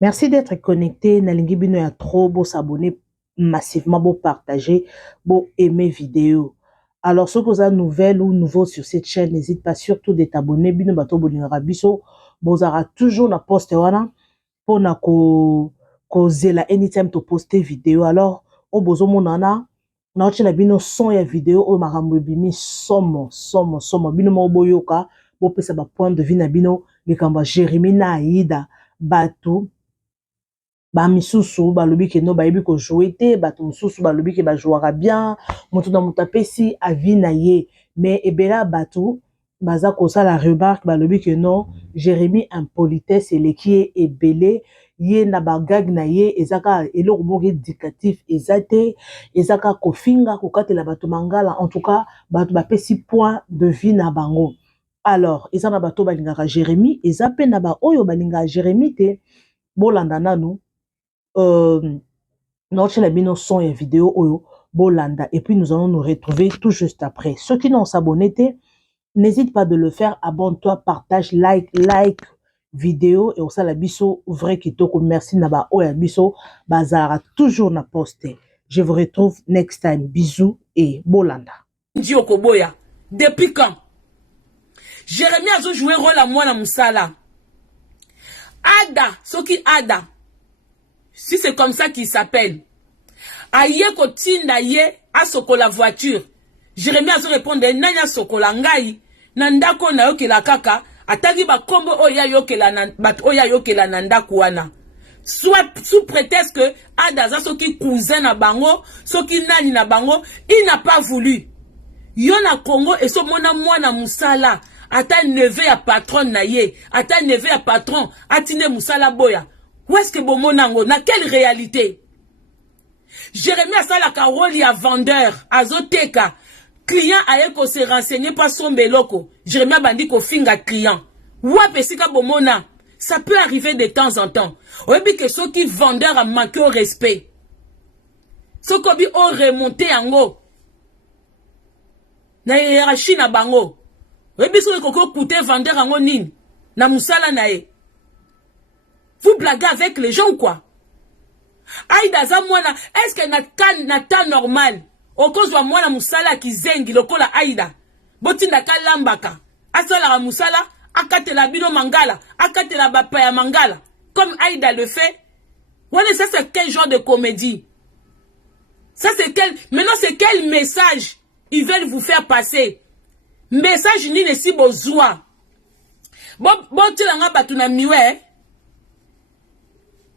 Merci d'être connecté. Nalingi bino ya trop beau s'abonner massivement, beau partager, beau aimer vidéo. Alors, ceux qui ont nouvelle ou nouveau sur cette chaîne, n'hésite pas surtout de t'abonner. Bino bato bolingara biso, bozara toujours na poste wana pour na ko zela anytime to poster vidéo. Alors, au bozo monana, na ochina bino son ya vidéo o makambo bimi somo bino mo boyoka, bo pesa ba point de vue na bino likamba Jérémie na Aïda bato ba misusu balobi ke no bayebi ko jouer te bato misusu balobi ke ba jouera bien mutu na mutapesi avi na ye mais ebela bato baza ko sala remarque balobi ke no Jérémie impolitesse eleki ebele ye na bagag na ye ezaka eloko moko éducatif ezate ezaka kofinga kokatela bato mangala en tout cas bato bapesi point de vue na bango. Alors eza na bato balingaka Jérémie eza pe na ba oyo balingaka Jérémie te bolanda nanu notre bino son et vidéo oyo bolanda et puis nous allons nous retrouver tout juste après. Ceux qui n'ont s'abonné, n'hésite pas de le faire, abonne-toi, partage, like vidéo et aussi la biso vrai kitoko merci naba oya biso bazara toujours na poster. Je vous retrouve next time. Bisous et bolanda. Ndioko boya depuis quand Jérémie a joué rôle à moi na musala. Ada, soki Ada. Si c'est comme ça qu'il s'appelle. Aye kotinda ye a sokola voiture. Jérémie a répondre nanya sokola ngai nandako na yokela kaka atagi ba kombo oya yokela na bat oya yokela nanda kuana. Soit sous prétexte que Adaza soki cousin na bango, soki nani na bango, il n'a pas voulu. Yona Congo et so mwana musala ata neve ya patron na ye, ata neve ya patron atine musala boya. Où est-ce que bomonango na quelle réalité? Jérémie a la carole à vendeur, azoteka. Client a ko se renseigner par son beloko. Jérémie a bandi ko finga client. Ouape sika bomona. Ça peut arriver de temps en temps. Oyebi que ceux qui vendeur a manqué au respect. Ceux qui ont remonté en haut. Na hiérarchie na bango. Oyebi ceux qui ont coûté vendeur en haut nin. Na musala na e. Vous blaguez avec les gens, quoi. Aïda za mwana, est-ce que na temps normal, au cause wa mwana musala ki zengi lokola Aïda, botinda ka lambaka, asala la musala, akate la bino mangala, akate la bapaya mangala, comme Aïda le fait. Ouais, ça c'est quel genre de comédie? Ça c'est quel, maintenant c'est quel message ils veulent vous faire passer? Message ni ne si besoin. Bon, tilanga batuna miwe,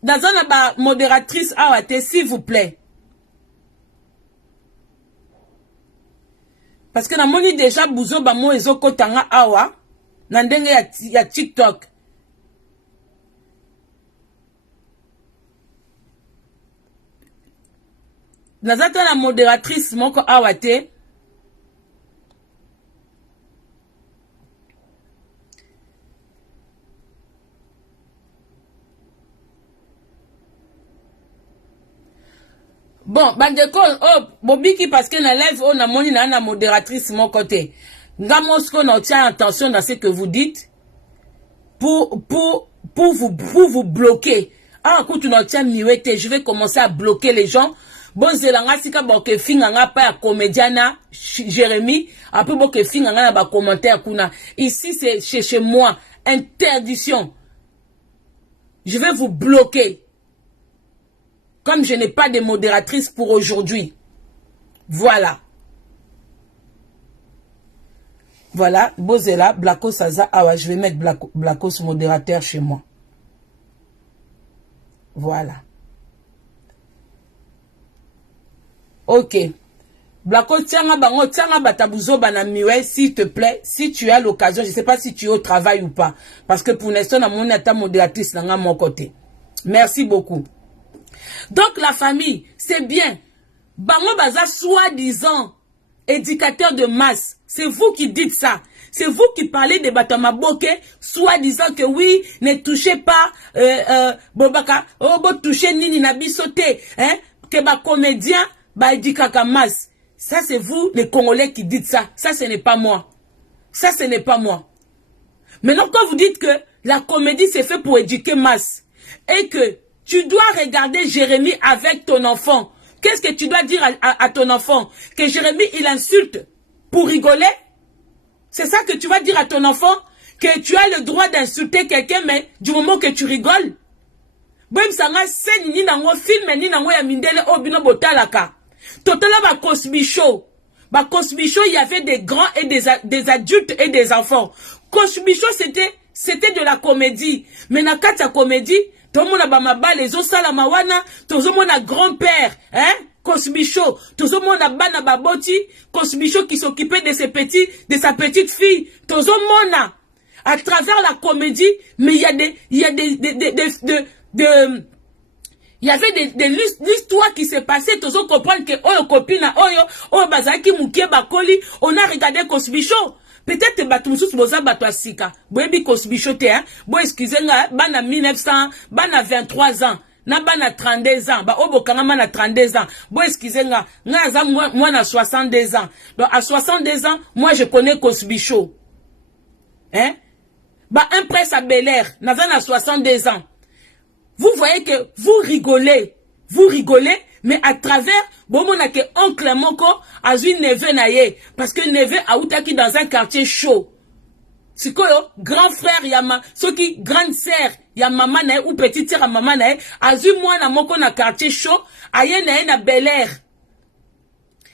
dans un modératrice awate, s'il vous plaît. Parce que na moni déjà bouzo ba mo ezoko tanga awa na ndenge ya TikTok. Nazata la modératrice moko awate. Bon, bandeko, oh, bobiki parce que na live, on a moni na modératrice mon côté. Ngamosko na tient attention dans ce que vous dites pour vous bloquer. Ah, écoute, na tient miwete, je vais commencer à bloquer les gens. Bon, zelanga sika boke finga nga pa ya comédiana Jérémie, après boke finga nga na ba commentaire kuna. Ici c'est chez moi, interdiction. Je vais vous bloquer. Comme je n'ai pas de modératrice pour aujourd'hui. Voilà. Voilà. Bozela, Blacos Aza. Ah ouais, je vais mettre Blacos modérateur chez moi. Voilà. Ok. Blacos, tiens bango, tiens batabuzo banamiwe, s'il te plaît. Si tu as l'occasion, je ne sais pas si tu es au travail ou pas. Parce que pour l'instant, on a mon état modératrice dans mon côté. Merci beaucoup. Donc la famille, c'est bien. Bango baza soi-disant éducateur de masse. C'est vous qui dites ça. C'est vous qui parlez de Batamaboke, soi-disant que oui, ne touchez pas Bobaka, oh bo touchez nini na bisoté, hein, que ba comédien ba éducaka masse. Ça c'est vous les Congolais qui dites ça. Ça ce n'est pas moi. Ça ce n'est pas moi. Maintenant quand vous dites que la comédie c'est fait pour éduquer masse, et que tu dois regarder Jérémie avec ton enfant, qu'est-ce que tu dois dire à ton enfant? Que Jérémie, il insulte pour rigoler? C'est ça que tu vas dire à ton enfant? Que tu as le droit d'insulter quelqu'un, mais du moment que tu rigoles? Même ça m'a scène ni nango film ni nango ya mindele obino botalaka. Totala ba Cosby Show. Ba Cosby Show, il y avait des grands et des adultes et des enfants. Cosby Show, c'était de la comédie. Mais na kata comédie, tout le monde a bamaba les osala wana, tout le monde a grand-père, hein? Cosby Show, tout le monde a bana baboti, Cosby Show qui s'occupait de sa petite fille, tout le monde a, à travers la comédie, mais il y avait des l'histoire qui s'est passée, tous on comprendre que oyo copine oyo bazaki mukie bakoli, on a regardé Cosby Show. Peut-être batumususu boza bato asika. Boyebi Cosby Show te hein. Bo excusez nga bana 1900, bana 23 ans. Na bana 32 ans, ba obo kangama na 32 ans. Bo excusez nga za moi na 62 ans. Donc à 62 ans, moi je connais Cosby Show. Hein? Ba un presse à Bel-Air, na 62 ans. Vous voyez que vous rigolez, mais à travers, bon, mon que oncle Moko a eu neve naye, parce que neve a outaki dans un quartier chaud. C'est quoi, grand frère yama, ce qui grande sœur ya maman naye ou petite sœur à maman naye, a eu moi na Moko na quartier chaud, aye naye na Bel-Air.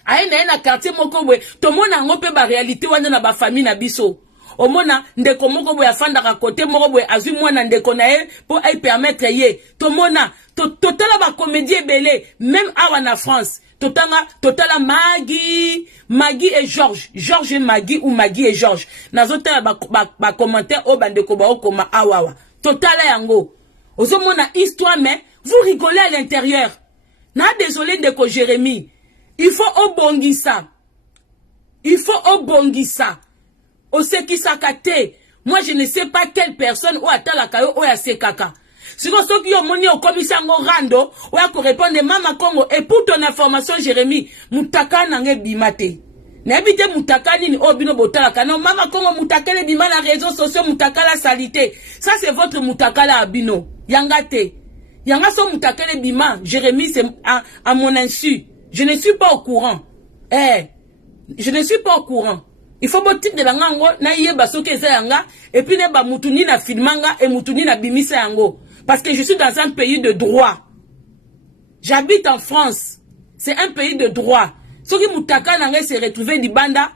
Aye naye na quartier Moko we, to mo na ngope ba réalité wana na ba famille na biso. Omona ndeko moko boya fanda ka côté moko boya azui mwana ndeko na ye pour ay permettre ye tomona totala ba comédie belé même awa na France totala Maggie et Georges et Maggie ou Maggie et Georges nazotala ba commentaire o bandeko ba okoma awawa totala yango ozomona histoire mais vous rigolez à l'intérieur na désolé ndeko Jérémie il faut obongisa au seki sakate. Moi je ne sais pas quelle personne ou atala kayo ou ya sekaka. Si vous soki yo moni au commissaire rando ou ya ko répondre mama Congo et pour ton information Jérémie mutaka nange bimate. Na bité mutaka nini obino botala kana mama Congo mutaka le bima na réseaux sociaux mutaka la salité. Ça c'est votre mutaka la abino. Yangate. Yanga so mutaka le bima Jérémie c'est à mon insu. Je ne suis pas au courant. Je ne suis pas au courant. Il faut botir de la ngango na yeba soke za yanga et puis ne ba mutuni na filmanga et mutuni na bimisa yango parce que je suis dans un pays de droit. J'habite en France. C'est un pays de droit. Soki mutaka nanga se retrouver di banda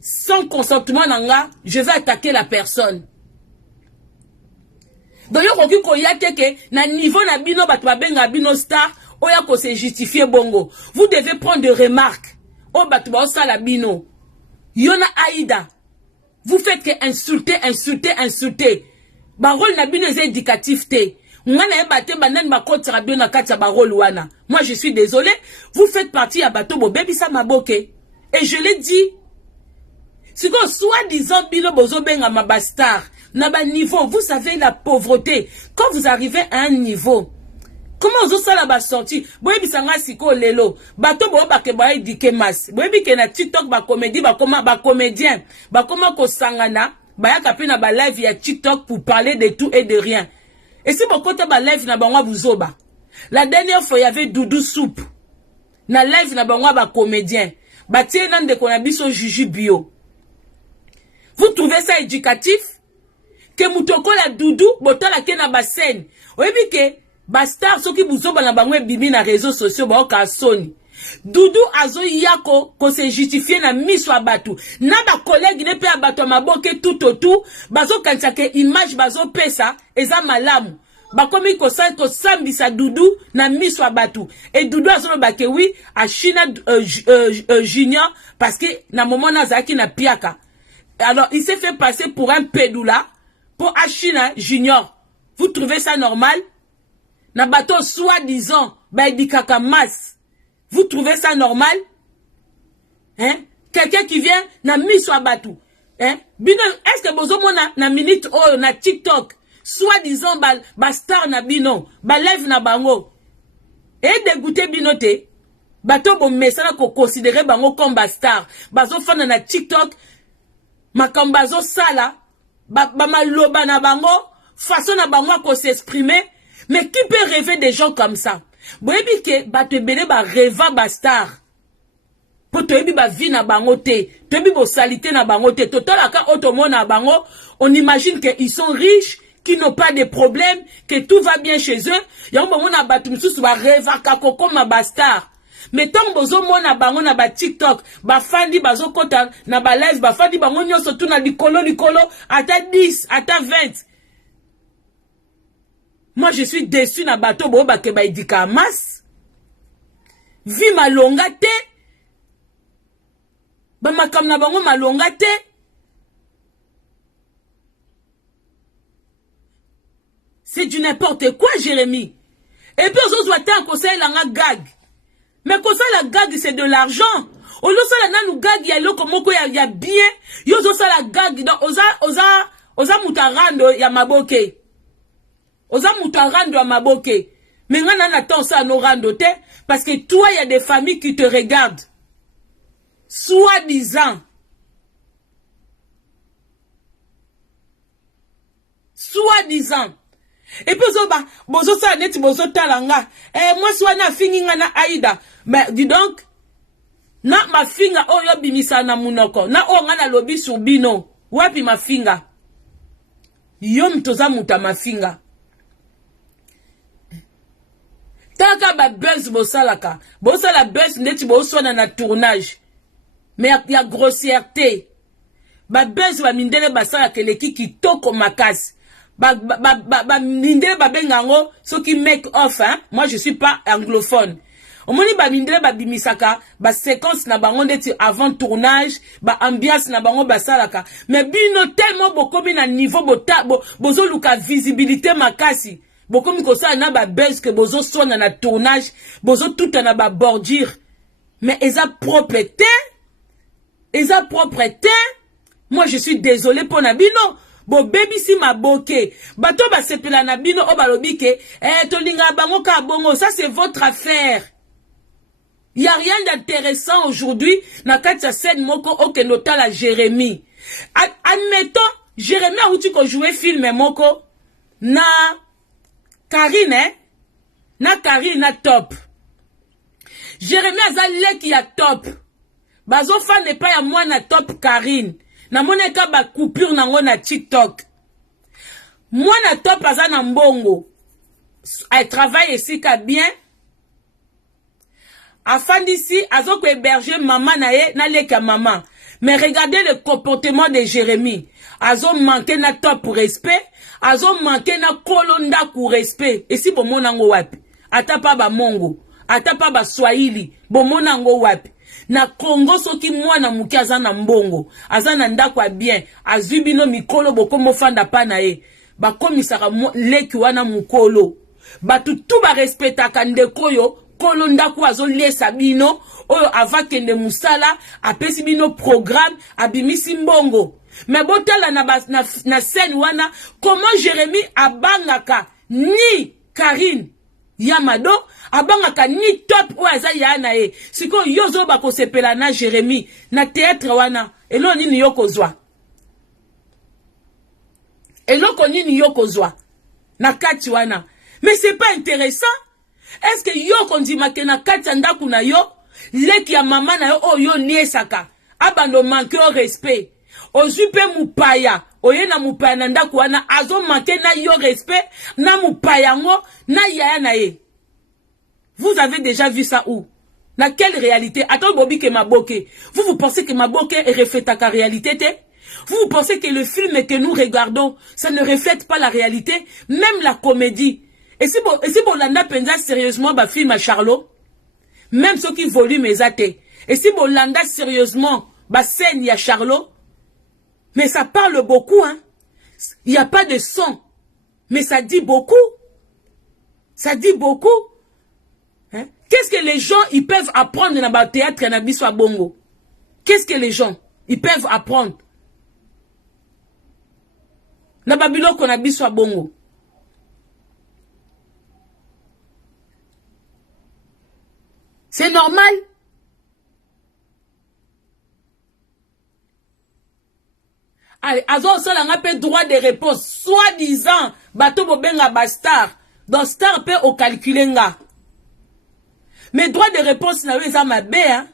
sans consentement nanga, je vais attaquer la personne. Donc yo koki ko yate ke na niveau na bino bato benga bino star oya ko se justifier bongo. Vous devez prendre des remarques. O bato ba osala bino. Yona Aïda, vous faites que insulter. Barol na bino est éducatif te. Mwana ebate banan ba kotira bio na katia barol wana. Moi je suis désolé, vous faites partie à bateau bo baby sa maboke. Et je l'ai dit. Si vous soi-disant bino bozo benga ma bastard, na ba niveau, vous savez la pauvreté. Quand vous arrivez à un niveau, comment vous ça la sorti? Boye bisanga siko lelo. Bato bo ba ke ba dike mas. Boye bi ke na TikTok ba comédie ba comédien. Ba koma ko sangana, ba ya kapi na ba live ya TikTok pour parler de tout et de rien. Et si bon côté ba live na bangwa buzoba. La dernière fois il y avait Doudou Soupe. Na live na bangwa ba comédien. Ba tie nan de konabiso Juju Bio. Vous trouvez ça éducatif? Que mutoko la Doudou botala ke na ba scène. Oye bi ke Bastar, ceux qui vous ont banabangwe bibi na réseaux sociaux, ba oka soni. Doudou azo yako, ko se justifié na miswa batu. Na ba collègue ne pe abato maboke tout autour, bazo kansake image bazo pesa, eza malamu. Ba komi ko sambisa Doudou na miswa batu. Et Doudou azo no bake oui, a China Junior, parce que na moment na zaki na piaka. Alors, il s'est fait passer pour un pédoula, pour Achina Junior. Vous trouvez ça normal? Na bateau soi-disant, bah di kakamas. Vous trouvez ça normal? Hein? Quelqu'un qui vient, na mis soit batou. Hein? Bino, est-ce que bozo mona na minute oh na TikTok, soi-disant ba star na bino, ba live na bango. Et dégoûter binote, bateau bon message ko considérer bango comme ba star. Bazo fana na TikTok, makambazo sala, ba maloba na bango, façon na bango ko s'exprimer. Mais qui peut rêver des gens comme ça? Boyebi ke bato ebele ba rêva ba star. Po toyebi ba vie na bango te, toyebi bo salité na bango te. Totalaka otomo na bango, on imagine qu'ils sont riches, qu'ils n'ont pas de problèmes, que tout va bien chez eux. Yango mona bato misusu ba rêva kako comme ba star. Mais tant bozo mona bango na ba TikTok, ba fandi bazo kota na ba live, ba fandi bango nyonso tout na likolo ata 10, ata 20. Moi, je suis déçu na bateau bo ba ke ba idika mas. Vi malonga te. Ba makam na bango malonga te. C'est du n'importe quoi, Jérémy. Et puis, aux autres, on conseille la gag. Mais conseil la gag, c'est de l'argent. Au lieu de la nous gag, il y a l'eau comme il y a bien. Yo, ça la gag, donc, oza mutarando, ya maboke. Oza mutarando, ya maboke. Mais on attend ça à nos randote. Parce que toi, il y a des familles qui te regardent. Soi-disant. Soi-disant. Et puis, bozo sa net, bozo talanga. Moi, soit na finginga na Aïda. Mais, dis donc, na ma finga, oh, yo bimisa na munoko. Na oh, nga na lobi sur bino. Wapi ma finga. Yo mtoza muta ma finga. Taka ba buzz bosalaka. Bosala buzz neti boswana na tournage. Mais y a grossièreté. Ba buzz ba mindele basala ke leki kitoko makasi. Mindele ba bengango so qui make off, hein. Moi je suis pas anglophone. Au moni ba mindele ba bimisaka ba séquence na bango neti avant tournage, ba ambiance na bango basalaka. Mais bino tellement bokomi na niveau bozo luka visibilité makasi. Bokomi kosa na ba buzz que bozo soina na tournage, bozo tout na ba bordure. Mais eza propreté. Eza propreté. Moi je suis désolé pour Nabino. Bo baby si ma boke. Bato ba sepela Nabino o balobi ke tolinga bango ka bongo, ça c'est votre affaire. Il y a rien d'intéressant aujourd'hui na kati ya scène moko okenota la Jérémy. Admettons Jérémy a outi ko jouer film moko na Karine, na Karine na top. Jérémy azale qui a top. Bazo fan ne pas ya moi na top Karine. Na moneka ba coupure nango na TikTok. Moi na top aza na mbongo. Elle travaille ici ka bien. Afin d'ici, azo ko héberger maman na ye na leka maman. Mais regardez le comportement de Jérémy. Azo manqué na top respect. Azo manqué na kolonda ku respect. Et si bon monango wapi. Ata pa ba mongo. Ata pa ba swahili. Bon monango wapi. Na Congo soki mwana muki aza na mbongo. Aza na ndako ya bien. Azubino mikolo boko mofanda pa na ye. Ba komisaka leki wana mukolo. Batu tu ba respectaka ndeko yo. Kolo ndako azo lesa bino. Oyo avakende musala. Apesi bino programme. Abimisi mbongo. Mais botala na scène wana. Comment Jérémy abangaka ni Karine Yamado abangaka ni top oaza yana e. Siko yozo bako sepela na Jérémy na théâtre wana. Elo nini yoko zwa. Eloko nini yoko zwa. Na kati wana. Mais c'est pas intéressant. Est-ce que yoko ndimake na kati ndaku na yo. Leki ya mama na yo o yo niesaka. Abando manque au respect. Ozupe mupaya. Oye na mupaya na ndaku wana. Azo manque na yo respect. Na mupaya ngo. Na yaya na ye. Vous avez déjà vu ça où? Dans quelle réalité? Attends, Bobby que Maboke. Vous pensez que Maboke reflète la réalité? Vous pensez que le film que nous regardons, ça ne reflète pas la réalité? Même la comédie. Et si bon landa penza sérieusement ba film à Charlot, même ceux qui voluent mes athées. Et si bon landa sérieusement ba scène ya Charlot, mais ça parle beaucoup, hein. Il n'y a pas de son. Mais ça dit beaucoup. Ça dit beaucoup. Hein? Qu'est-ce que les gens ils peuvent apprendre dans le théâtre et dans le bongo? Qu'est-ce que les gens ils peuvent apprendre? Dans Babylone qu'on a biswa bongo. C'est normal. Allez, azo sol a un peu droit de réponse. Soi-disant, bateau bobenga bastar. donc star peut au calculer nga. Mais droit de réponse na yo eza mabe hein.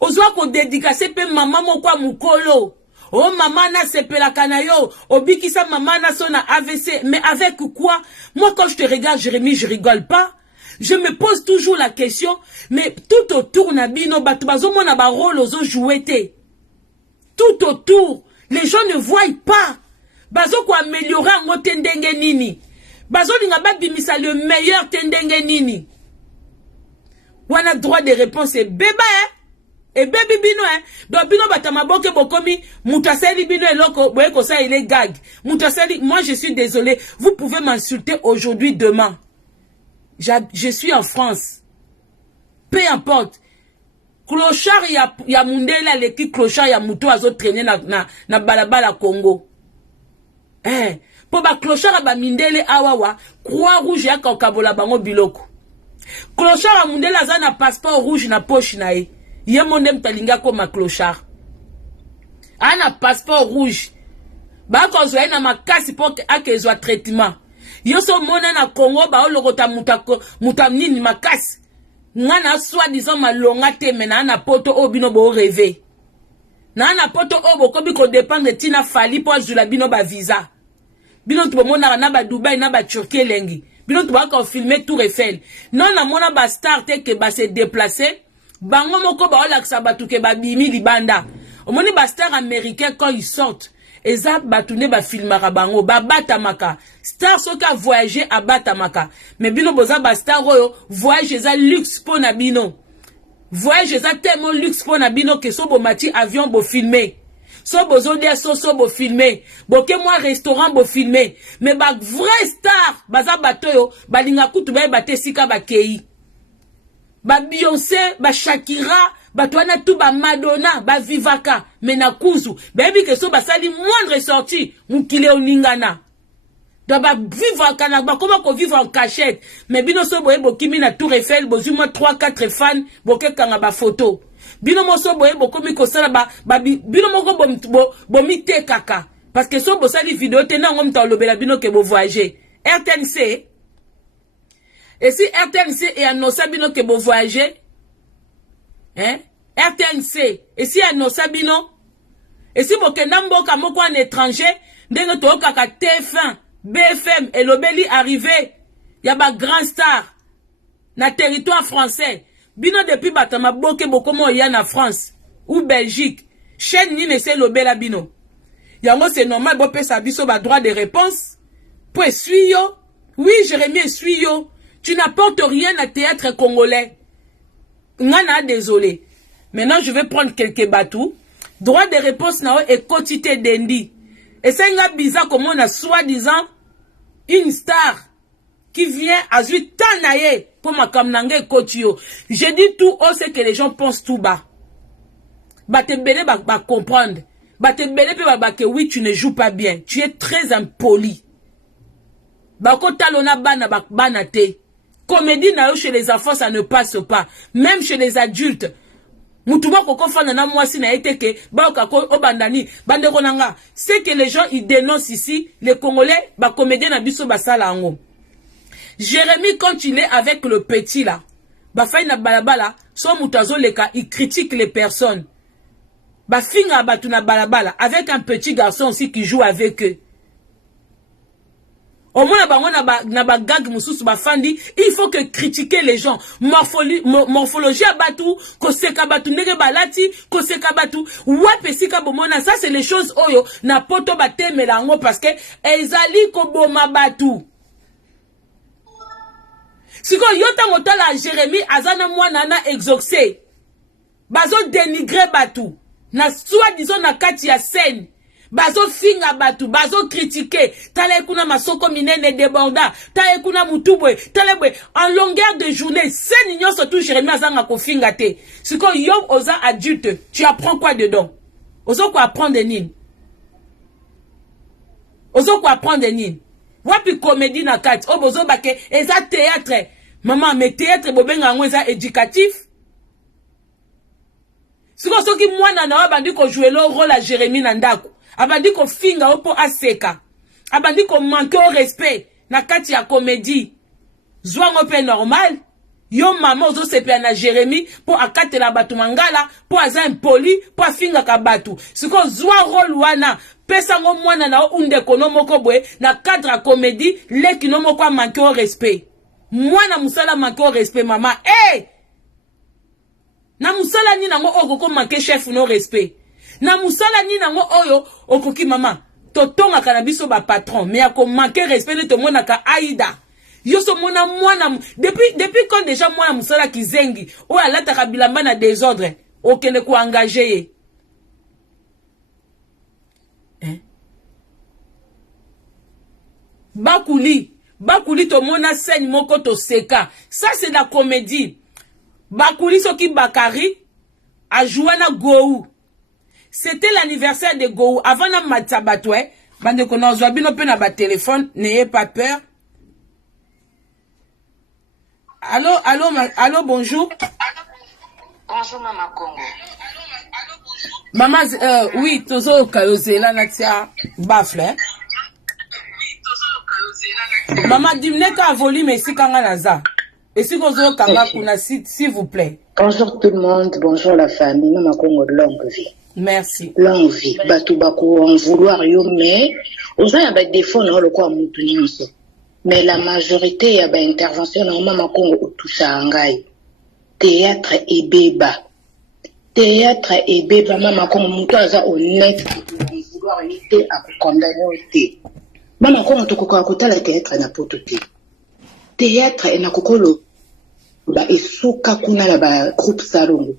Ozwa ko dédicacer pe maman moko mukolo. Oh maman na sepelaka na yo, obikisa maman na sona AVC, mais avec quoi? Moi quand je te regarde Jérémy, je rigole pas. Je me pose toujours la question, mais tout autour na bino batu bazomona ba rôle ozo jouer. Tout autour, les gens ne voient pas. Bazo ko améliorer ngo tendenge nini. Bazo linga ba bimisa le meilleur tendenge nini. Wana droit de réponse et bébé hein. Et baby bino hein. Donc bino batama boke bokomi mutaseli bino eloko boye ko ça il est gag. Mutaseli, moi je suis désolé, vous pouvez m'insulter aujourd'hui demain. Je suis en France. Peu importe. Clochard ya mundela leki clochard ya muto azo traîner na balabala Congo. Po ba clochard ba mindele awawa croix rouge ya kabola bango biloko. Clochard ya mundela za na passeport rouge na poche na ye. Ye monde mtalinga ko ma clochard. Ana passeport rouge. Ba ko zo na makasi po akezwa traitement. Yo so mona na Congo ba olokota mutamnini makasi. Ngana soi-disant malonga te mena na poto obino bo rêver. Na poto obo kobi ko dépendre de tina fali po azula bino ba visa. Bino to mona na ba Dubaï na ba Turquie lengi. Bino to ba ko filmer Tour Eiffel. Non na mona ba star te ke ba se déplacer. Bango moko ba olaksa batu ke ba bimi libanda. Omoni ba star américain quand ils sortent. Eza batune ba filmara bango ba batamaka star soka voyager à batamaka mais bino boza ba star oyo voyage eza luxe pour na bino voyage eza tellement luxe pour na bino que so bo mati avion bo filmer so bozo dia so bo filmer boke moi restaurant bo filmer mais ba vrai star baza batoyo balinga kutu ba bate sika ba kei ba Beyoncé ba Shakira Batouana tout ba Madonna, ba Vivaka, menakuzu, baby que so basali moindre sortie, mukile oningana. Donc ba Vivaka na ba comment qu'on vivre en cachette, mais bino so boye bokimi na Tour Eiffel, bozuma 3-4 fans, boke kanga ba photo. Bino mo so boye bokomi ko sala ba bino moko bo mite kaka, parce que so bosali vidéo te na ngom ta lobela bino ke bo voyager. RTNC. Et si RTNC est annoncé bino ke bo voyager, hein? RTNC, et si à nos sabino, et si bokenda mboka moko en étranger, ndenge to kaka TF1, BFM et l'obeli arrivé, y'a ba grand star, na territoire français, bino depuis batama boke bokomo ya na France, ou Belgique, chaîne ni ne se l'obela bino. Yango c'est normal, bo pe sa biso ba droit de réponse, pour essuie yo, oui Jérémy essuie yo, tu n'apportes rien à théâtre congolais. Ngana désolé. Maintenant, je vais prendre quelques batous. Droit de réponse nao et quotité d'Endi. Et c'est un bizarre comme on a soi-disant une star qui vient à Tanaye pour ma kamnange kotio. Je dis tout haut, c'est que les gens pensent tout bas. Batebele va comprendre. Batebele peut va que oui, tu ne joues pas bien. Tu es très impoli. Bako talona bana bana te. Comédie na chez les enfants, ça ne passe pas. Même chez les adultes. Mutuba koko fana na mwasi na eteke, ba kako obandani, bande konanga. C'est que les gens, ils dénoncent ici, les Congolais, ba comédien na biso basala ango. Jérémy, quand il est avec le petit là, ba fay na balabala, so mutazo leka, il critique les personnes. Ba finga batu na balabala, avec un petit garçon aussi qui joue avec eux. Au moins, na ba gag mususu ba fandi, il faut que critiquer les gens. Morphologie abatu, koseka batu nege balati, koseka batu, wapesika bomona, ça c'est les choses oyo, na poto bate melango parce que, ezali ko boma batu. Siko yota motala Jérémy, azana mwana na exaucé. Bazo dénigrer batu. Na soi-disant na kati ya scène. Bazo finga batu, bazo critiquer, tale kuna masoko minene déborda, tale kuna mutubwe, tale bwe, en longueur de journée, c'est nignon surtout Jérémy azanga ko finga te. Si ko yom oza adulte, tu apprends quoi dedans? Ozo ko apprendre nini? Ozo ko apprendre nini? Wapi comédie na kati, obozo bake, eza théâtre. Maman, mais théâtre bobenga ngo eza éducatif. Si ko soki mwana na wabandi ko jouer le rôle à Jérémy Nandako. Abandi ko finga opo aseka. Abandi ko manque au respect. na kati ya comédie zwango pe normal yo mama ozo sepela na Jérémie po akatela batu mangala po aza impoli po afingaka batu siko zwa rôle wana pesa ngo mwana na unde kono moko boye na cadre ya comédie leki no moko manque au respect mwana musala manque au respect mama na musala ni nango okoko manque chef no respect na musala ni nango oyo okoki mama totonga kana biso ba patron mais ako manque respect ne to mona ka Aïda yo so mona mwana depuis quand déjà mwana musala kizengi o alata bilamba na désordre okende ko engager Bakuli to mona scène moko to seka ça c'est la comédie Bakuli soki Bakari a joué na Gou. C'était l'anniversaire de Gou. Avant na Matsabatwe, bande ko na zwa bino pe na ba téléphone, n'ayez pas peur. Allô, bonjour. Bonjour, Maman Congo. Maman, oui, tozo kayozela na tia bafle. Maman, dimne ka volume ici kanga naza. Et si vous avez kanga kuna s'il vous plaît. Bonjour tout le monde, bonjour la famille. Maman Congo, longue vie. Merci. Longue vie. Batou bako en vouloir yo mais aux gens y a des défauts non le quoi moutouni nso. Mais la majorité y a des interventions dans Maman Congo tout ça angai. Théâtre et béba. Théâtre et béba Maman Congo moutou aza honnête en vouloir yité à condamner yité. Maman Congo to koko akota la théâtre na pototé. Théâtre et na kokolo ba esuka kuna la ba groupe salongo.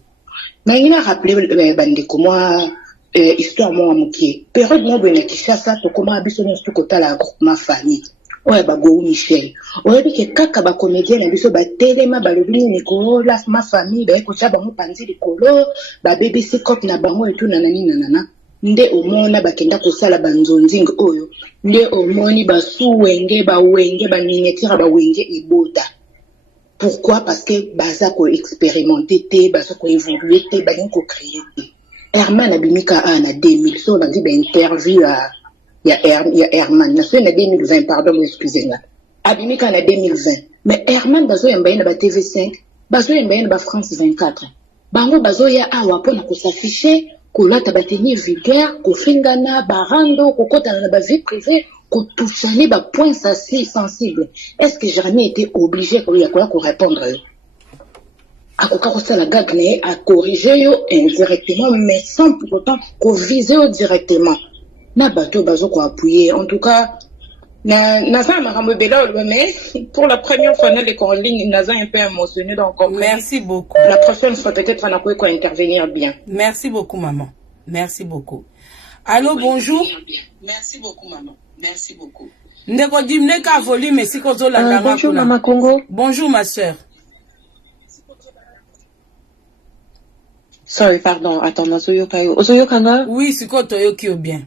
Mais il a rappelé bandeko moi histoire moi mukie. Période mo bena Kishasa to koma biso nstu kota la groupe ma famille. Oya ba Gou Michel. Oya bi ke kaka ba comédien na biso ba telema ba lobini nikolo la ma famille ba ko chaba mo panzi likolo ba BBC cop na bango etu nanani nanana. Nde omona bakenda kosala banzonzinga oyo nde omoni basuwenge bawenge baminetira bawenge ibota. Pourquoi? Parce que baza ko expérimenter te baza ko évoluer te baza ko créer te. Herman abimika na 2000 so on a dit ben interview ya Herman na so na 2020 pardon excusez-moi abimika na 2020 mais Herman bazo yamba na ba TV5 bazo yamba na ba France 24 bango bazo ya awa pona ko s'afficher kolata bateni vulgaire kofingana barando kokota na ba vie privée kotouchani ba points assez sensibles. Est-ce que jamais été obligé pour y répondre akoka kosala gagne à corriger yo indirectement mais sans pour autant ko viser directement na bato bazo ko appuyer en tout cas na ça m'a bela mais pour la première fois les en ligne naza un peu émotionné donc merci beaucoup. La prochaine fois peut-être on a quoi intervenir bien. Merci beaucoup maman. Merci beaucoup. Allô, bonjour. Merci beaucoup maman. Merci beaucoup. Ndeko dimne ka volume si kozo la ndanga. Bonjour Maman Congo. Bonjour ma sœur. Sorry, pardon. Attends, Osoyo Kana? Oui, si koto yo ki bien.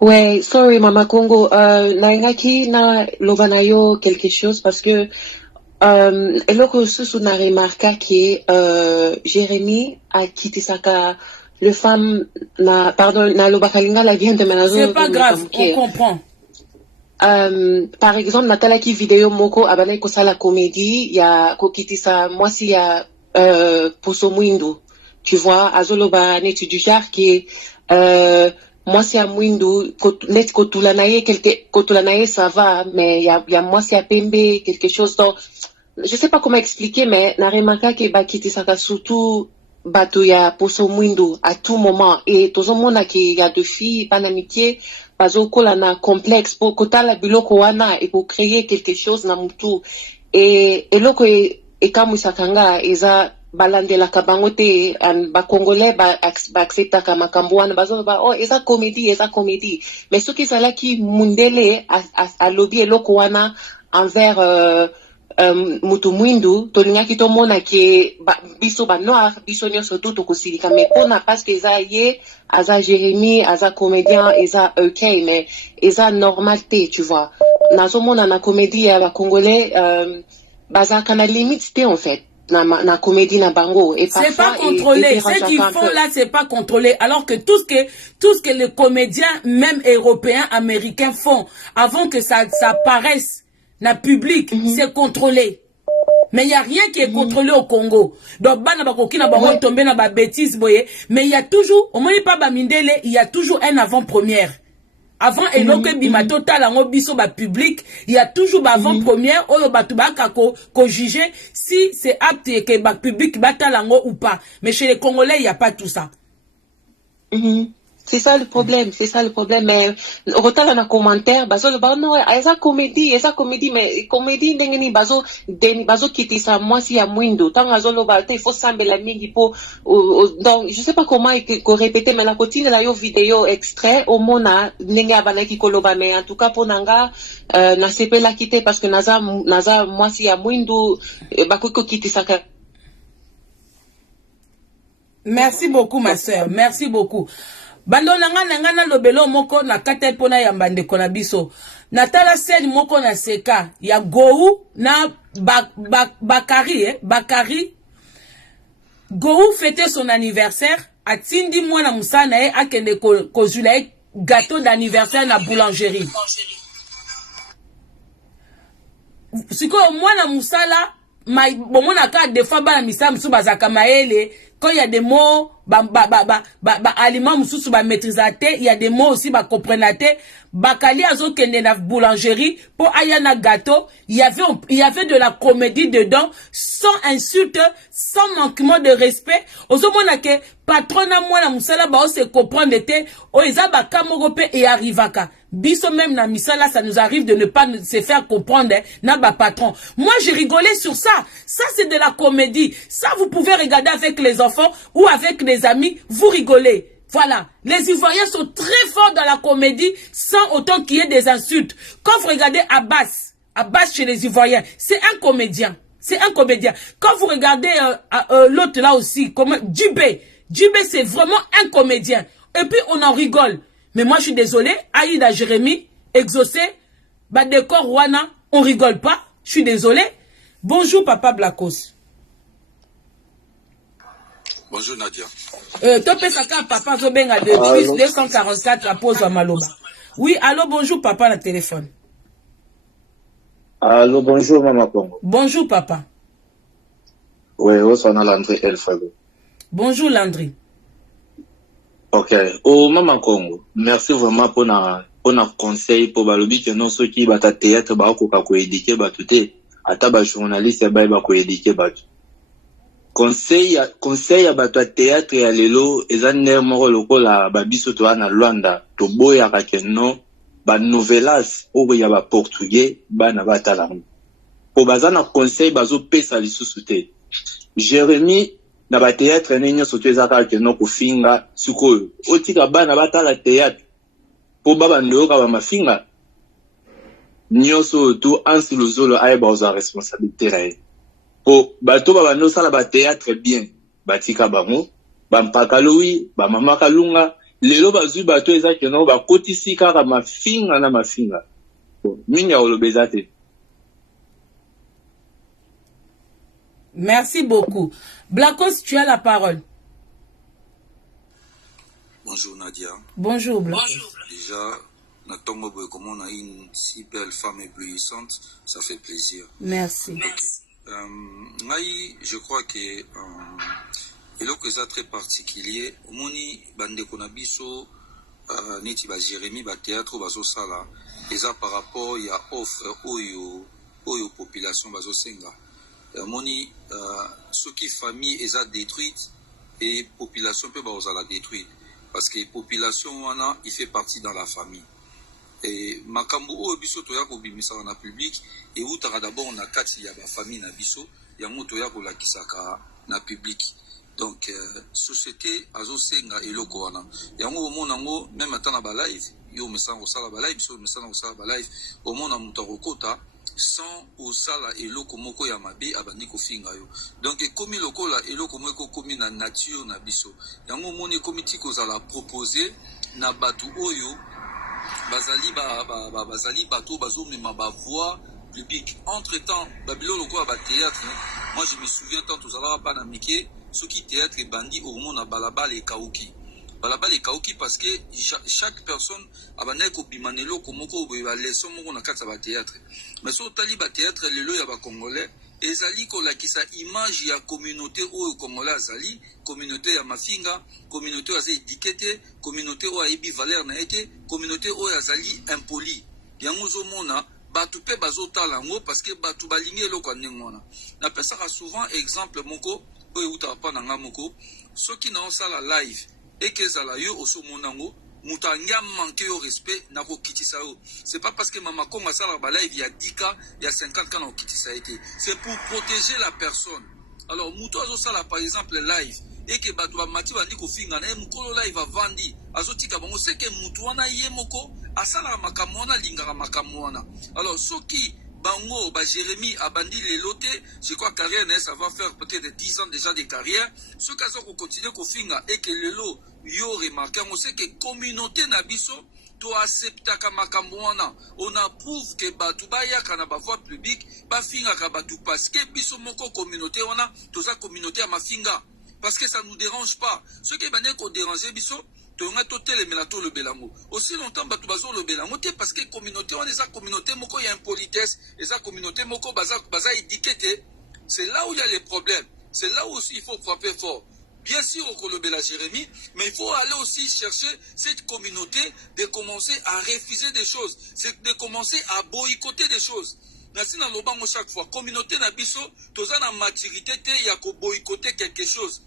Ouais, sorry Maman Congo. Naingaki na lovanayo quelque chose parce que eloko susu na remarqué que Jérémie a quitté saka le femme na pardon na lobakalinga la vient de menazo. C'est pas grave, on comprend. Par exemple Natala qui vidéo moko abana ko sala comédie ya ko kitisa mwasi ya Poso Mwindo. Tu vois azoloba netu du genre qui mwasi ya Mwindo net kotulanaye quelque kotulanaye ça va mais ya mwasi ya pembe quelque chose donc je sais pas comment expliquer mais na remarqué que ba kitisa ka surtout bato ya Poso Mwindo à tout moment et tozo mona ki ya deux filles panamitié bazo kola na complexe pour kotala biloko wana et pour créer quelque chose na mutu et eloko e kamusakanga eza balandela kabangote ba congolais ba accepta ka makambo wana bazo ba oh eza comédie mais ce qui sala ki mundele a lobby eloko wana envers mutu Mwindo tolingaki to mona ke biso ba noir biso nyonso to kosilika mais pona parce que eza ye aza Jérémie aza comédien eza ok mais eza normalité tu vois nazo mona na comédie ya ba congolais baza kana limite en fait na comédie na bango et parfois c'est pas contrôlé. Ce qu'ils font là, c'est pas contrôlé. Alors que tout ce que les comédiens, même européens, américains font, avant que ça apparaisse dans le public, c'est contrôlé. Mais il n'y a rien qui est contrôlé au Congo. Donc, bana bakoki na bango tomber na ba bêtises boye, mais il y a toujours, au moins pas ba mindele, il y a toujours un avant-première. Avant eloko bima total en biso ba public, il y a toujours ba avant-première oyo batu ba ko juger si c'est apte et que ba public batalango ou pas. Mais chez les Congolais, il y a pas tout ça. C'est ça le problème, mais autant dans les commentaires, bazo le ba non, esa comédie, mais comédie ndengeni bazo kiti sa moi si ya mwindo. Tant bazo lo ba il faut sambela mingi po donc je sais pas comment répéter mais la cotine la yo vidéo extrait au mona ndenge abana ki koloba mais en tout cas pour nanga na sepe la quitter parce que naza moi si ya mwindo bakoko kiti sa. Merci beaucoup ma sœur, merci beaucoup. Bando nanga lobelo moko na kate pona ya mbande kona biso. Natala scène moko na seka ya Gou na Bakari. Gou fêtait son anniversaire. Atindi mwana musana e akende kozula gâteau d'anniversaire na boulangerie. Siko mwana musala bomona ka des fois ba misa musu bazaka maele. Quand il y a des mots, aliments mususu ba maîtrisate, il y a des mots aussi ba comprenate. Bakali azo kende na boulangerie pour ayana gâteau, il y avait de la comédie dedans, sans insulte, sans manquement de respect. Ozo mona ke patrona mwana musala ba se comprendre te, o eza ba kamorope et arrivaka. Biso même na misala, ça nous arrive de ne pas se faire comprendre na ba patron. Moi j'ai rigolé sur ça. Ça c'est de la comédie. Ça vous pouvez regarder avec les enfants ou avec les amis, vous rigolez. Voilà, les Ivoiriens sont très forts dans la comédie sans autant qu'il y ait des insultes. Quand vous regardez Abbas chez les Ivoiriens, c'est un comédien. C'est un comédien. Quand vous regardez l'autre là aussi, comme Djibé c'est vraiment un comédien. Et puis on en rigole. Mais moi je suis désolé, Aïda Jérémy, exaucé, bah décor Rwanda, on rigole pas. Je suis désolé. Bonjour Papa Blacos. Bonjour Nadia. Topé Saka Papa Zobenga depuis 244 à pause à Maloba. Oui, allô, bonjour Papa, le téléphone. Allô, bonjour Maman Congo. Bonjour Papa. Oui, on s'en a Landry Elfago. Bonjour Landry. Ok. Oh Maman Congo, merci vraiment pour notre conseil pour balobi que non ceux qui battent théâtre ba ko ka ko éduquer ba tuté ata ba journaliste ba ko éduquer ba. Conseil à bato théâtre ya lelo ezane moko lokola babiso to na Luanda to boya ka kenno ba novelas o ya ba portugais ba na batala. Po bazana conseil bazo pesa lisusu te. Jérémy na ba théâtre nenyo soto ezaka kenno ko finga sikoyo. Otika ba na batala théâtre. Po baba ndoka ba mafinga. Nyoso to ansi lozolo ay ba za responsabilité la. Po bato ba bando sala ba théâtre bien batika bango bampakaloui ba mama kalunga lelo bazui bato ezaki no ba kotisi kaka mafinga na mafinga minga olobezate. Merci beaucoup. Blacos, tu as la parole. Bonjour Nadia. Bonjour Blacos. Déjà Natongo Boy, comme on a une si belle femme éblouissante, ça fait plaisir. Merci. Je crois que eloko eza très particulier omoni bandeko na biso neti ba Jérémy ba théâtre bazo sala eza par rapport ya offre oyo population bazo senga omoni soki famille eza détruite et population peut bazala détruite parce que population wana il fait partie dans la famille. Et makambo oyo biso toya ko bimisaka na public et utaka d'abord na kati ya ba famille na biso ya moto ya ko lakisaka na public. Donc société azo senga eloko wana yango omona ngo même atana ba live yo mesango sala ba live so mesango sala ba live omona moto akota sans osala eloko moko ya mabe abandi ko finga yo. Donc komi lokola eloko moko komi na nature na biso yango omoni komiti ko zala proposer na batu oyo bazali bato bazomema ba voix publique. Entre temps babilo lokola ba théâtre Moi, je me souviens tant aux alaba pas namike, ceux qui théâtre et bandit au monde à balabal et kaouki. Balabal et kaouki parce que chaque personne a bané ko bimanelo komoko ba leçon moko na kata ba théâtre. Mais so tali ba théâtre lelo ya ba congolais ezali ko la kisa image ya communauté o congolais azali, communauté ya mafinga, communauté azali étiquette, communauté o aibi valeur na été, communauté o azali impoli. Yango zo mona batu pe bazotala ngo parce que batu balingi eloko ndenge wana napesaka souvent exemple moko oyo eutaka mpa na nga moko soki naosala live eke ezala yo osomona ngo moto angi amanke yo respect nakokitisa yo c'est pas parce que mama kongo asalaka balive ya 10 ka ya 50 ka nakokitisa ye te c'est pour protéger la personne. Alors moto azosala par exemple live eke bato bamati bandi kofinga na ye mokolo live avandi azotika bango seke mutu wana ye moko asalaka makambo wana alingaka makambo wana. Alors soki bango ba Jérémy abandi lelo te, je crois carrière na ça va faire peut-être 10 ans déjà de carrière. Soki azo continuer kofinga eke lelo yo remarqué on sait que communauté na biso to acceptaka makambo wana on approuve que batu bayaka na ba voix publique bafingaka batu parce que biso moko communauté wana toza communauté ya mafinga. Parce que ça ne nous dérange pas. Ce qui est bien qu'on dérange, tu as tout le mélato le belango. Aussi longtemps, tu as le belango, parce que la communauté, on est la communauté, il y a une politesse, et la communauté, baza étiquette. C'est là où il y a les problèmes. C'est là où aussi il faut frapper fort. Bien sûr, on le bela Jérémy, mais il faut aller aussi chercher cette communauté de commencer à refuser des choses, c'est de commencer à boycotter des choses. Merci dans le banc chaque fois. Communauté na biso, toza na maturité te ya ko boycotter quelque chose.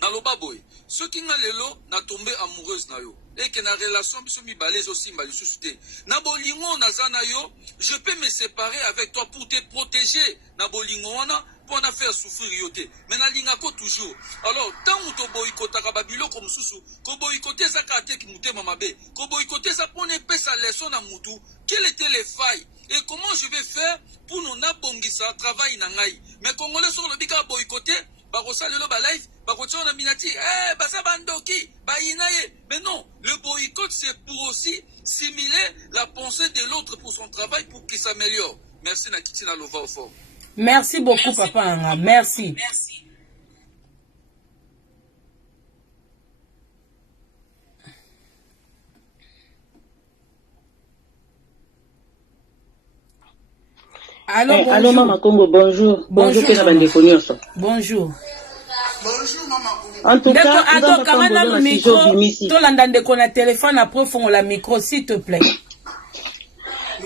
Na loba boy, ceux qui nga lelo na tombé amoureuse na yo et que na relation biso mi balé aussi ma suscité. Na bolingo na zana yo, je peux me séparer avec toi pour te protéger. Na bolingo wana pour na faire souffrir yote. Mais na linga ko toujours. Alors tant ou to boycotter ka babilo comme susu, ko boycotter ça ka te ki mutema mabe, ko boycotter ça pour ne pas sa leçon na mutu. Quelles étaient les failles et comment je vais faire pour nous nabongisa travail na ngai. Mais congolais sur le bika boycotter barosa lelo ba live bakotia na minati basa bandoki bainaye. Mais non, le boycott c'est pour aussi simuler la pensée de l'autre pour son travail pour qu'il s'améliore. Merci na kitina lova au fort. Merci beaucoup papa Anga. Merci. Allô, bonjour. Allô, Maman Congo, bonjour. Bonjour. Bonjour. Bonjour, Maman Congo. En tout cas, attends, quand même le micro, tu l'entends de la téléphone, après, faut la micro, s'il te plaît.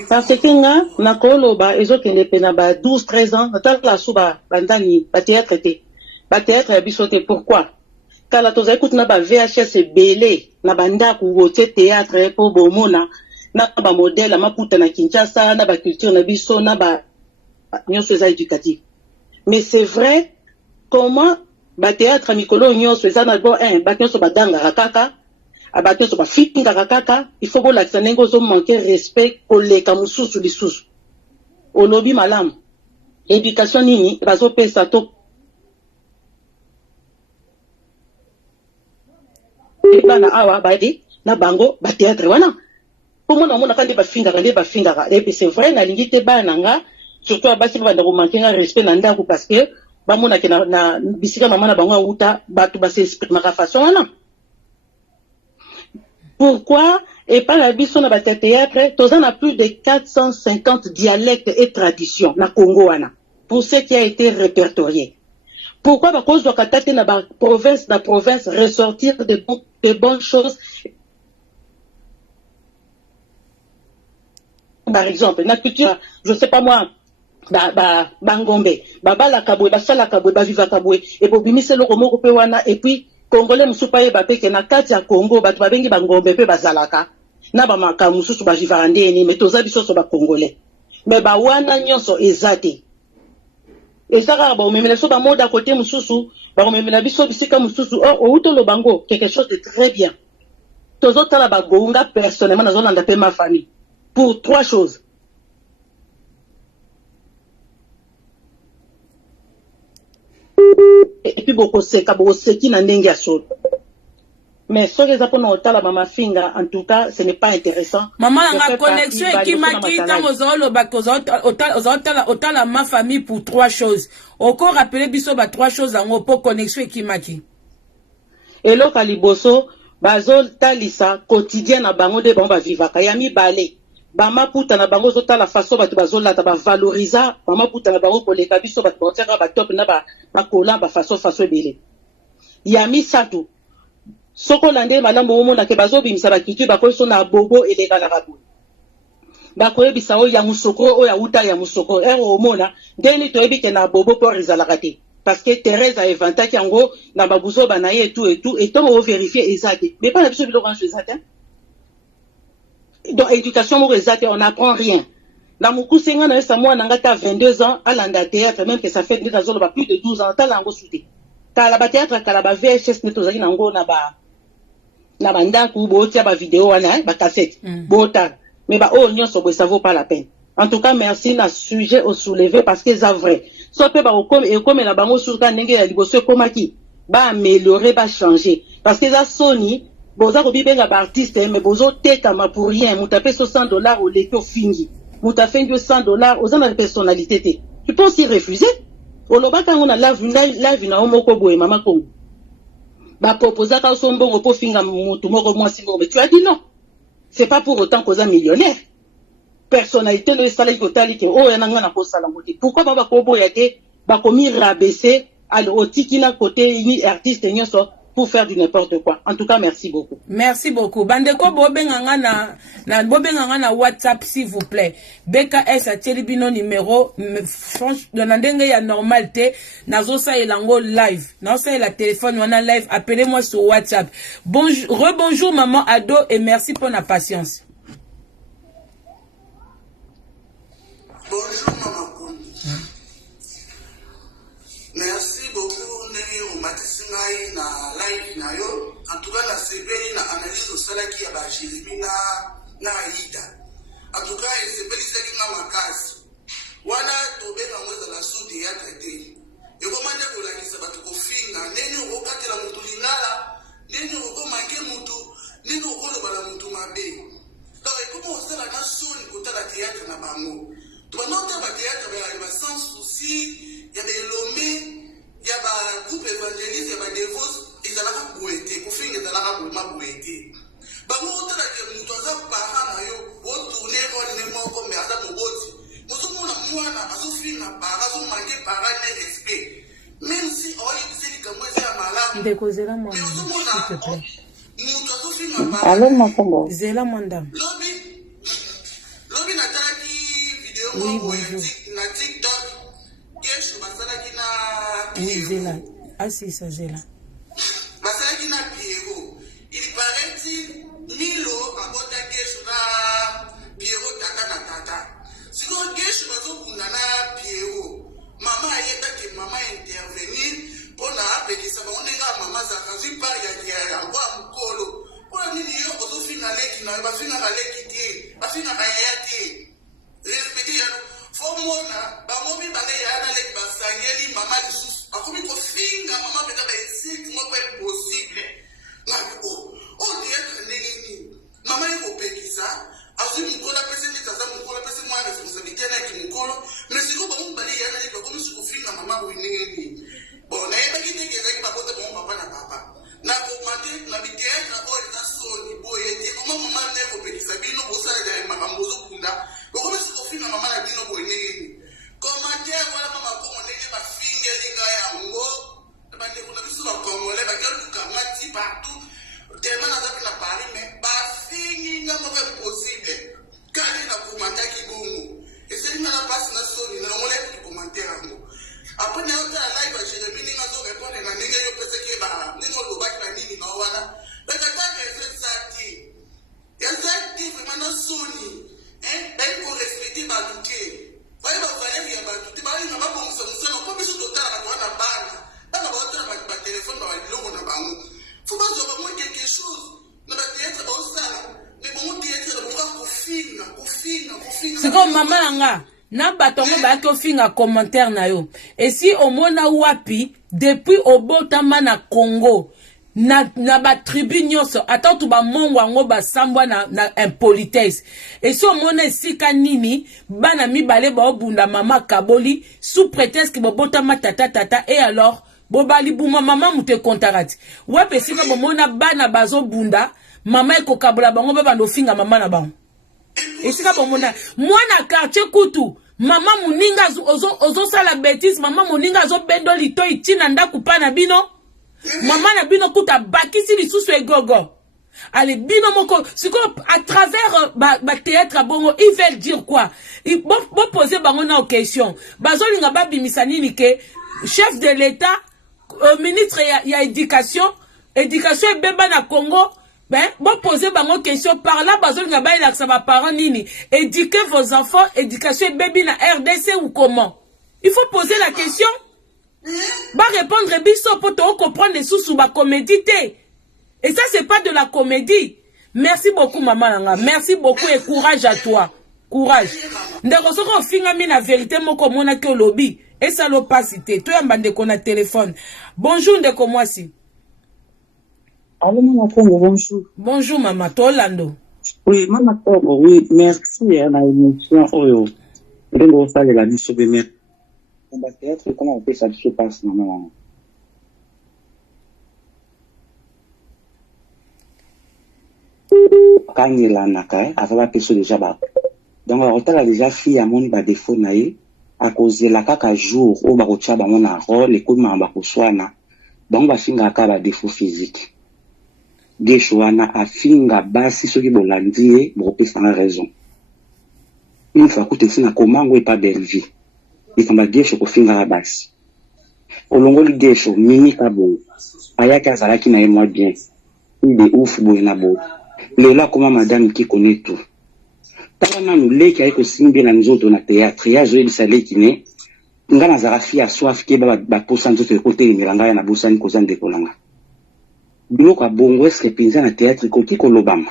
Parce que nga, na koloba, ezo kende pena ba 12, 13 ans, tant la souba, bandani, ba théâtre te. Ba théâtre ya bisote, pourquoi? Kala toza écoute na ba VHS belé, na banda kugote théâtre, po bomona, na ba modèle, ma puta na Kinshasa, na ba culture na biso, na ba nyonso eza éducatif. Mais c'est vrai, comment ba théâtre mikolo nyonso eza na bo ba nyonso badanga rakaka, ba nyonso ba fitinga rakaka, il faut que l'accent ngo manquer respect koleka mususu lisusu. Olobi malam. Éducation nini bazo pesa to bana awa baidi na bango ba théâtre wana. Pour moi, on a quand et puis c'est vrai, na l'ingité bananga, surtout à basi banda romantique un respect nanda parce que ba mona ke na bisika mama na bango uta batu ba s'exprimer ma façon wana. Pourquoi et pas la biso na ba théâtre, toza na plus de 450 dialectes et traditions na Congo wana. Pour ce qui a été répertorié. Pourquoi ba cause doit katate na ba province ressortir de bonnes choses. Par exemple, na culture, je sais pas moi, bangombe, la kabwe, basala kabwe, viva kabwe, et pour bimise le romo wana, et puis, congolais musupa ye bape ke na kati ya Congo, batu babengi bangombe pe bazalaka, na ba maka mususu ba vivarande ni, mais toza biso so ba congolais. Mais ba wana nyonso ezate. Ezaka ba omemela so ba moda côté mususu, ba omemela biso bisika mususu, outo lo bango, quelque chose de très bien. Tozo tala ba gonga personnellement na zona ndape ma famille. Pour 3 choses. Et puis beaucoup seki na ndenge ya solo. mais soki eza mpona otala bamafinga en tout cas ce n'est pas intéressant. Maman nanga connexion ekimaki ntango ozoloba otala ma famille pour 3 choses. Oko rappele biso ba 3 choses yango po connexion ekimaki. Eloko liboso bazotalisa quotidien na bango nde bango bavivaka ya mibale. Bamaputa na bango zotala façon bato bazolata bavaloriza bamaputa na bango koleka biso bato baotiaka batop na bakola bafaçon ebele. Ya misato soko lande malamu omonake bazobimisa bakiki bakoyeso na bobo eleka na baboye bakoyebisa oyo ya musoko oyo auta ya musoko omona ndeni toyebi ke na bobo mpo ezalaka te parce que Thérèse aevantaki yango na babuzoba na ye et ntongo ovérifie eza te mais pas na biso biloko nyonso eza te. Donc éducation moko eza te, on n'apprend rien. Na mokuse nga na yesa mwana nga ta 22 ans alanda théâtre même que ça fait déjà zolo ba plus de 12 ans tala yango souté kala ba théâtre kala ba VHS neto zaki nango na bandako botia ba vidéo wana ba cassette bota mais ba oh nyonso bo ça vaut pas la peine. En tout cas merci na sujet au soulever parce que c'est vrai so pe ba comme la bango sur ka ndenge ya liboso komaki ba améliorer ba changer parce que ça Sony boza ko bibenga ba artiste mais bozo teka ma pour rien mutape $100 au leko fingi mutafe $100 aux ana personnalité te tu peux aussi refuser olobaka ngona live na omoko boye mama Kongo ba proposer ka sombongo po finga mutu moko mwasi moko mais tu as dit non c'est pas pour autant qu'on est millionnaire personnalité le salaire total que oh yana ngana ko sala ngoti pourquoi ba ko boya te ba komi rabaisser alors otiki na côté ni artiste nyonso pour faire du n'importe quoi. En tout cas, merci beaucoup. Merci beaucoup. Bandeko bobenganga na WhatsApp s'il vous plaît. BKS a bino numéro franchement ndenge ya normalité nazo sa elango live. Nazo sa la téléphone wana live, appelez-moi sur WhatsApp. Bonjour, rebonjour maman Ado et merci pour la patience. Bonjour maman Kondi. Merci beaucoup au Matisingai na live na yo. En tout cas la sebeli na analyse au salaki ya ba Jérémie na Aïda. En tout cas il sebeli seki na makasi. Wana tobenga mweza la sudi ya traité. Et comment ne kolakisa batu kofinga neni okatela mutu lingala, neni okomake mutu, neni okoloba mutu mabe. Donc comment osala na soni kotala théâtre na bango. Tu vas noter ba théâtre ba sans souci, il y a des lomés. Il y a un groupe évangéliste, il y a des dévots, ils allaient bouetter, pour finir, ils allaient bouetter. Bah, moi, on a dit, nous avons parents, nous avons tourné, nous avons comme mais à mon boti. Nous avons fini, nous avons manqué parents et respect. Même si, oh, il dit que moi, j'ai un malade. Décosez-la, moi, s'il te plaît. Nous avons fini, nous avons allô, ma combo. Zéla, madame. Lobby, n'a pas dit vidéo, oui, moi, bonjour. na TikTok. Oui, Zéla. Ah, si, ça, Zéla. Masalaki na Pierrot. Il paraît-il, Milo a bota Geshu na Pierrot tata na tata. Si on Geshu bazokunda na Pierrot, maman ayeta ke maman intervenir pour na apelisa ba onenga mama za kazi pari ya kwa mkolo. Kwa nini yo ozofina leki na bafina ka leki te, bafina ka yati. Respecter ya fomona ba mobi ba ya na leki basangeli mama lisusu. Akomi ko finga mama beta ba exit mo ko possible. Ngako o théâtre ndengeni. Mama yeko pekisa, azu mkola pese ndi taza mkola pese mwa responsabilité na kimkolo, mais siko ba mbali ya na leki ko misi ko finga mama ko ndengeni. Bon na yeba kite ke zaki ba kote mo papa na papa. Na ko mate na bithéâtre na o ta soni boyete ko mama na ko pekisa bino bosala ya mama mbozo kunda. Ko misi ko finga mama na bino ko ndengeni. Commentaire voilà mama ko ndenge ba finga linga ya ngo. Bande kuna biso ba Congolais ba kelu kamati partout. Tellement na zapi na Paris mais ba fingi ngamo ba possible. Kali na komanta kibongo. Et c'est na place na soni na ngole ku commentaire ngo. Après na yota live ba Jérémie ni ngazo répondre na ndenge yo pese ke ba ningo lobaki ba nini na wana. Ba kata ke sati. Exacti vraiment na soni. Ben pour respecter ba lutte. Ba ba valeur ya ba lutte ba ni ba bongo so no ko biso totala ba wana bana. Bana ba totala ba téléphone ba longo na bango. Faut pas avoir moins quelque chose. Dans la théâtre, dans ça. Mais bon, théâtre, on va confiner. C'est comme maman anga. Na batongo ba ko finga commentaire na yo. Et si au mona wapi depuis obotama na Congo. na ba tribu nyonso ata tu ba mongo ngo ba sambwa na impolitesse et so mona sika nini bana mibale ba obunda mama kaboli sous prétexte que bobota tata et alors bobali buma mama mute kontarati wepe sika bomona bana bazo bunda mama eko kabola bango ba bando finga mama na bango et sika bomona mwana quartier kutu mama muninga ozo sala bêtise mama muninga zo bendo lito itina ndaku pana bino maman na bino kuta bakisi lisusu egogo. Allez, bino moko, siko à travers ba théâtre bongo, ils veulent dire quoi? Ils vont poser bango na question. Bazolinga ba bimisani ni ke chef de l'État, ministre ya éducation beba na Congo, ben bon poser bango question par là bazolinga ba ilaksa ba parents nini. Éduquez vos enfants, éducation bébé na RDC ou comment? Il faut poser la question. Va répondre biso pour te comprendre les sous ba comédie. Et ça c'est pas de la comédie. Merci beaucoup maman Nanga. Merci beaucoup et courage à toi. Courage. Ndeko soko finga mi na vérité moko mona ke lobby et ça l'opacité. Toi mbande ko na téléphone. Bonjour ndeko mwasi. Allô maman Congo, bonjour. Bonjour maman Tolando. Oui maman Congo, oui merci na émission oyo. Ndeko sala la biso be merci. On va théâtre comment on peut ça se passe maman. Quand il a naka avec la personne déjà bas. Donc on a déjà fille à mon ba défaut naé à cause de la kaka jour au barocha ba mon rôle et comme ba ko swana. Donc ba finga ka ba défaut physique. Des choana a finga basi soki bolandi bo pesa na raison. Une fois que tu sais na comment on pas belle vie. Il kamba desho ko finga la basi. Olongoli desho mini kabo. Ayaka zalaki na moi bien. Il est ouf bo na bo. Le là comment madame qui connaît tout. Tana nous leki ayiko simbi na nzoto na théâtre ya joie bisale kine. Ngana zarafi ya soif ke ba posa nzoto côté miranga na bosani ko zande kolanga. Biloko a bongo est-ce que pinza na théâtre ko ki ko lobama.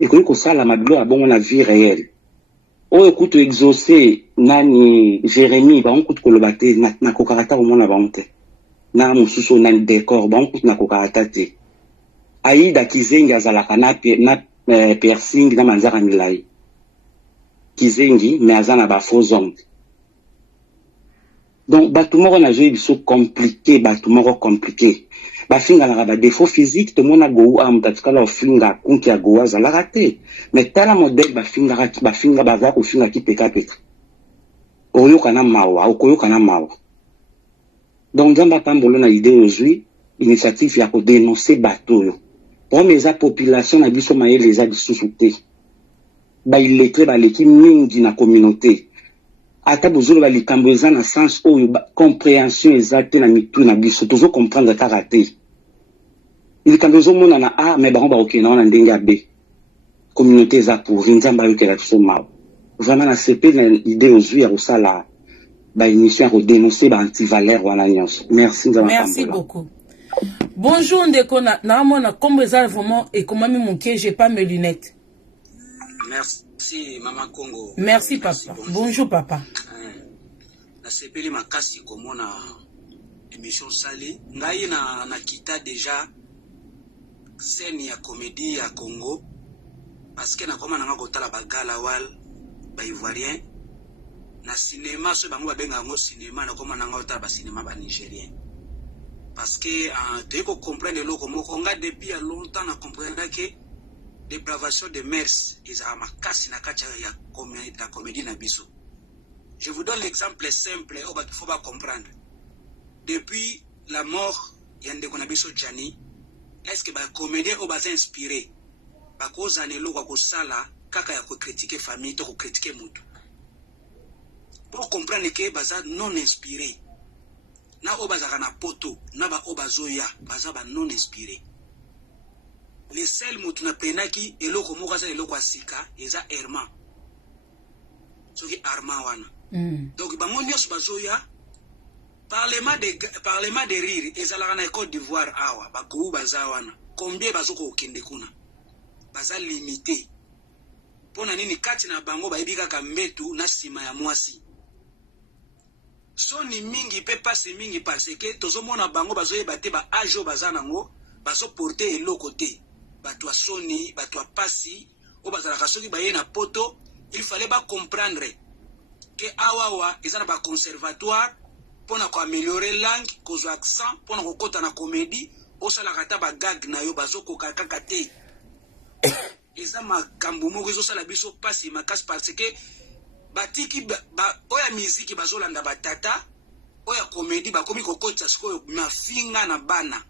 Et ko sala mabilo a bongo na vie réelle. O écoute exaucer nani Jérémie ba on ko lobate na ko karata au mona ba onte. Na mususu na décor ba on na ko karata te. Aïda Kizengi azalaka na piercing na manzara milai. Kizengi mais azana ba faux hommes. Donc batumoko na jeu biso compliqué, batumoko compliqué. Ba finga na ba défaut physique te mona go am tatkala finga kunki ya go azalaka te. Mais tala modèle ba finga baza ko finga ki peka peka. Oyoka na mawa, okoyoka na mawa. Donc jamba pambolo na idée aujourd'hui, initiative ya ko dénoncer bateau yo. Pour mes population na biso maye les a dissouté. Ba illettré ba leki mingi na communauté. Ata bozolo ba likambo eza na sens oyo compréhension exacte na mitu na biso tozo comprendre karaté. Likambo zo mona na a mais ba okena na ndenge B. Communauté za pour nzamba yo kela biso mawo. Vraiment na CP na idée aujourd'hui ya kosala ba émission ya dénoncer ba anti-valeur wana nyonso. Merci nzamba. Merci beaucoup. Bonjour ndeko na mona comme ça vraiment et comment mon pied j'ai pas mes lunettes. Merci maman Congo. Merci papa. Bonjour papa. Na sepeli makasi komona émission sali ngai na kita déjà scène ya comédie ya Congo parce que na koma nanga kotala bagala wal ba ivoirien na cinéma so bango ba benga ngo cinéma na koma nanga kotala ba cinéma ba nigérien. Parce que tu peux comprendre le loco nga depuis longtemps na comprendre que dépravation de mers ils a makasi na kacha ya comédie na biso. Je vous donne l'exemple simple au il faut pas comprendre. Depuis la mort yande kona biso Jani, est-ce que ba comédien au bas inspiré ba koza ne loko ko sala kaka ya ko critiquer famille to ko critiquer mutu. Pour comprendre que baza non inspiré. Na obazaka na poto na ba obazoya baza ba non inspiré. Les seuls mutu na penaki eloko moko sa eloko asika eza Herman. Soki Armand wana. Donc ba monyos bazoya parlement de rire ezalaka na Côte d'Ivoire awa ba kou baza wana. Combien bazoko okende kuna? Baza limité. Pona nini kati na bango ba ebika ka mbetu na sima ya mwasi. So ni mingi pe passe mingi parce que tozomona bango bazoye bate ba ajo bazana ngo baso porter eloko te bato ya soni bato ya pasi o bazalaka soki baye na poto il fallait ba comprendre que awawa eza na ba conservatoire pona ko améliorer langue kozwa accent pona ko kota na comédie osalaka ta ba gag na yo bazokoka kaka te eza makambo moko ezosala biso pasi makasi parce que batiki oya miziki bazolanda batata oya comédie bakomi kokotisa sikoyo mafinga na bana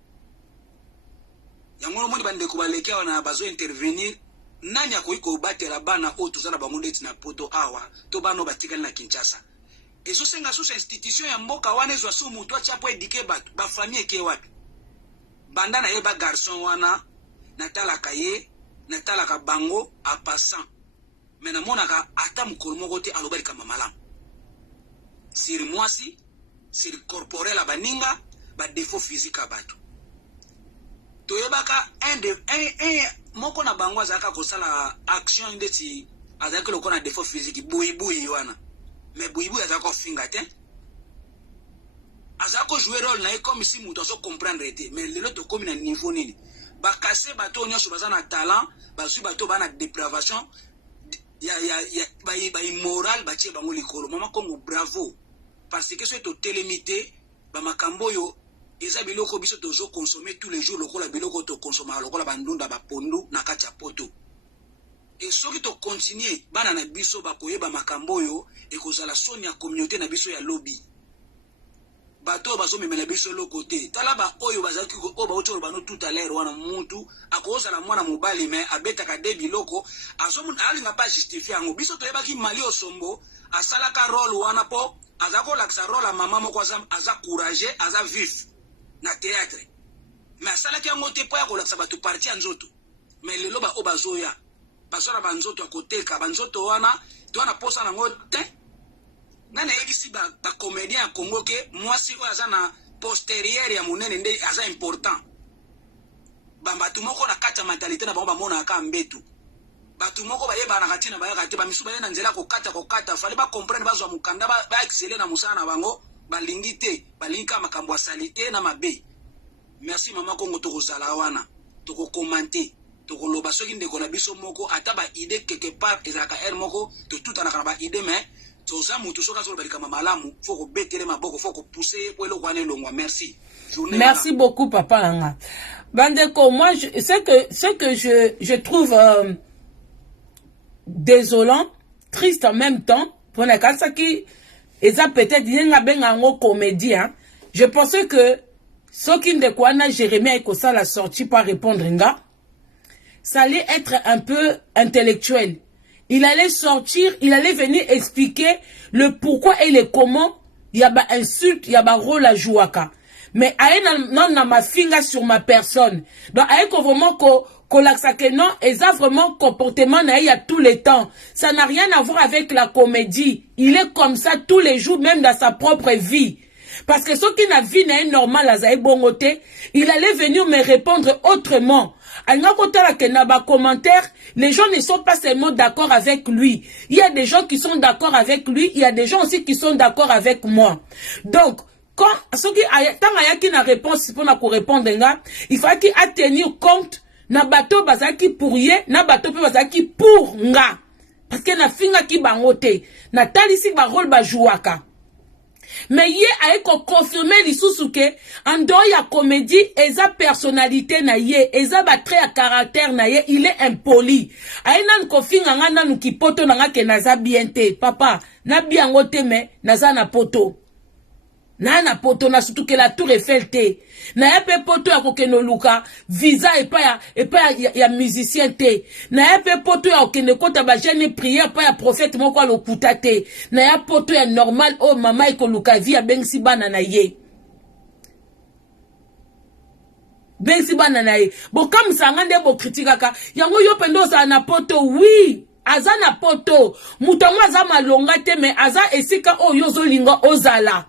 yango lomoni bandeko baleki awa na bazo intervenir nani akoki kobatela bana oyo toza na bango ndeti na poto awa to bana batikali na Kinshasa ezosenga susu institution ya mboka wana ezwa su mutu atya po edike bato bafamille eke wapi banda na ye ba garçon wana natalaka ye natalaka bango a passant mais namonaka ata mokolo moko te aloba likambo malamu siri mwasi siri corporel a baninga badefo physique a bato toyebaka moko na bango azalaka kosala action ndeti azalaki loko na defo physique buibui wana mais buibui azalaka kofinga te azalaka kojouer role na ye comme si moto azo comprendre te mais lelo tokomi na niveau nini bakase bato nyonso baza na talent bazwi bato bana dépravation ba immoral batie bango likolo mama Kongo bravo parce que so totelemi te bamakambo oyo eza biloko biso tozo consommer tous les jours lokola biloko to consommer lokola bandunda bapondu na kati ya poto et soki to continuer bana na biso bakoyeba makambo oyo ekozala soni ya communauté na biso ya lobby bato bazomemela biso loko te tala ba oyo bazaki o ba otoro bano tout à l'heure wana muntu akozala mwana mobali mais abetaka de biloko azomuna alinga pas justifier ngo biso toyebaki mali osombo asalaka role wana po azako laksa role a mama moko aza courageux aza vif na théâtre mais asalaki yango te po ya kolakisa bato parti ya nzoto mais lelo ba o bazoya bazora banzoto akoteka banzoto wana to wana posa nango te nana yebisi ba comédien ya Congo ke mwasi oyo aza na postérieur ya monene nde aza important bambatu moko na kati ya mentalité na bango bamonaka mbetu batu moko bayebanaka ntina bayaka te bamisu baye na nzela kokata fale bacomprendre bazwa mokanda baexcele na mosala na bango balingi te balingi kaka makambo ya salite na mabe merci mama Kongo tokozala wana tokokomante tokoloba soki ndeko na biso moko ata baide quelque part ezalaka ere moko totutanaka na baide mais toza mutu soki azoloba likambo malamu fo kobetele maboko fo kopousse ye po eloko wana elongwa merci. Merci beaucoup papa Langa. Bandeko, moi ce que je trouve désolant, triste en même temps pour les cas qui eza peut-être yenga benga ngo comédie hein. Je pensais que ce qui de quoi na Jérémie Ekosa la sortie par répondre nga ça allait être un peu intellectuel. Il allait sortir, il allait venir expliquer le pourquoi et le comment il y a ba insulte, il y a ba rôle à jouaka. Mais aïe na ma finga sur ma personne. Donc aïe ko vraiment ko que non, et ça vraiment comportement na à tous les temps. Ça n'a rien à voir avec la comédie. Il est comme ça tous les jours, même dans sa propre vie. Parce que ce qui n'a vie n'est normal à Zaï Bongote, il allait venir me répondre autrement. Les gens ne sont pas seulement d'accord avec lui. Il y a des gens qui sont d'accord avec lui, il y a des gens aussi qui sont d'accord avec moi. Donc, quand ceux qui n'a réponse pour nous répondre, il faut qu'il a tenir compte na bateau bazaki pour ye, na bateau bazaki pour nga. Parce que na finga ki bangote, na talisi ba rôle ba jouaka. Mais ye a confirmé lisusu ke en dehors ya comédie eza personnalité na ye, eza ba trait à caractère na ye, il est impoli. Aina nko finga nga nanu ki poto na nga ke naza bien te. Papa, na bien ngote me naza na poto. Na poto na surtout que la tour Eiffel te. Na yape poto ya kokeno luka visa et pas ya musicien te. Na yape poto ya kokene kota ba jeune prière pas ya prophète moko alokuta te. Na ya poto ya normal oh mama iko luka via bengsi bana na ye. Bengsi bana na ye. Bo comme ça ngande bo kritikaka yango yo pendo za na poto oui. Aza na poto. Mutongo aza malonga te mais aza esika o yozo linga ozala.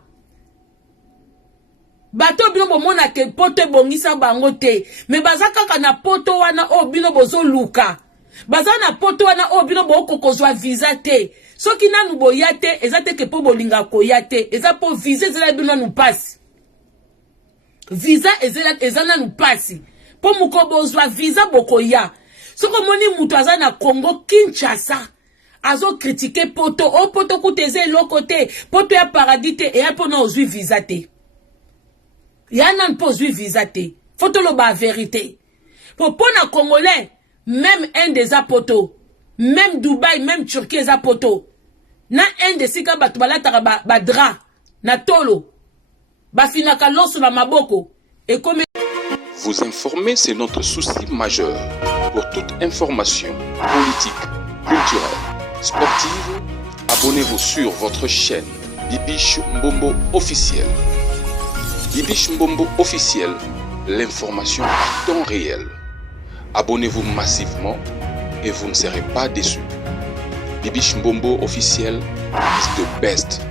Bato bino bomona ke poto bongisa bango te. Me baza kaka na poto wana o bino bozo luka. Baza na poto wana o bino bo kokozwa visa te. Soki nanu boyate, ezate ke po bolinga koyate. Eza po visa ezala bino nu pasi. Visa ezala nanu pasi. po moko bozwa visa bokoya soko moni mutu aza na Congo Kinshasa azo critiquer poto o poto kuteze eloko te poto ya paradis te eya mpo na ozwi visa te ya nan mpo ozwi visa te fo toloba vérité mpo na Congolais même Inde eza poto même Dubaï même Turquie eza poto na Inde sika bato balataka badra na tolo bafinaka loso na maboko et comme Vous informer, c'est notre souci majeur. Pour toute information politique, culturelle, sportive, abonnez-vous sur votre chaîne Bibiche Mbombo officiel. Bibiche Mbombo officiel, l'information à temps réel. Abonnez-vous massivement et vous ne serez pas déçus. Bibiche Mbombo officiel is the best.